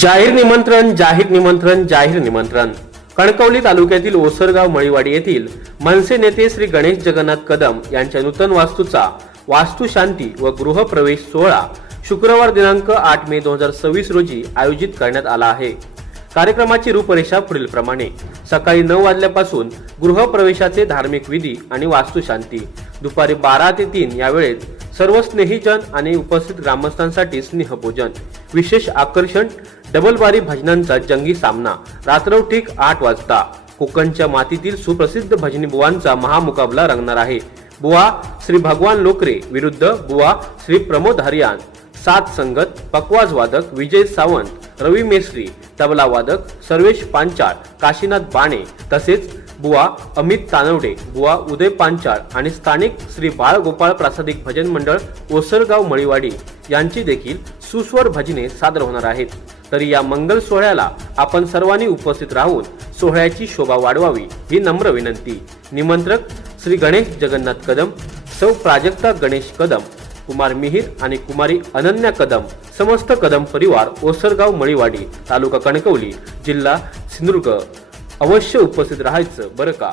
जाहीर निमंत्रण जाहीर निमंत्रण जाहीर निमंत्रण। कणकवली तालुक्यातील ओसरगाव मळीवाडी येथील मनसे नेते श्री गणेश जगन्नाथ कदम यांच्या नूतन वास्तूचा वास्तुशांती व गृहप्रवेश सोहळा शुक्रवार दिनांक 8 मे 2026 रोजी आयोजित करण्यात आला आहे। कार्यक्रमाची रूपरेषा पुढील प्रमाणे: सकाळी 9 वाजल्यापासून गृहप्रवेशाचे धार्मिक विधी आणि वास्तुशांती, दुपारी 12 ते 3 या वेळेत सर्व स्नेहीजन आणि उपस्थित ग्रामस्थांसाठी स्नेहभोजन, विशेष आकर्षण डबलबारी भजनांचा जंगी सामना, रात्र ठीक 8 वाजता कोकणच्या मातीतील सुप्रसिद्ध भजनी बुवांचा महामुकाबला रंगणार आहे। बुवा श्री भगवान लोकरे विरुद्ध बुवा श्री प्रमोद हरियान। सात संगत: पकवाज वादक विजय सावंत, रवी मेस्त्री, तबला वादक सर्वेश पांचाळ, काशीनाथ बाणे, तसेच बुवा अमित तानवडे, बुवा उदय पांचाळ आणि स्थानिक श्री बाळगोपाळ प्रासादिक भजन मंडळ ओसरगाव मळीवाडी यांची देखील सुस्वर भजने सादर होणार आहेत। तरी या मंगल सोहळ्याला आपण सर्वांनी उपस्थित राहून सोहळ्याची शोभा वाढवावी ही नम्र विनंती। निमंत्रक श्री गणेश जगन्नाथ कदम, सौ प्राजक्ता गणेश कदम, कुमार मिहिर आणि कुमारी अनन्या कदम, समस्त कदम परिवार, ओसरगाव मळीवाडी, तालुका कणकवली, जिल्हा सिंधुदुर्ग। अवश्य उपस्थित राहायचं बरं का।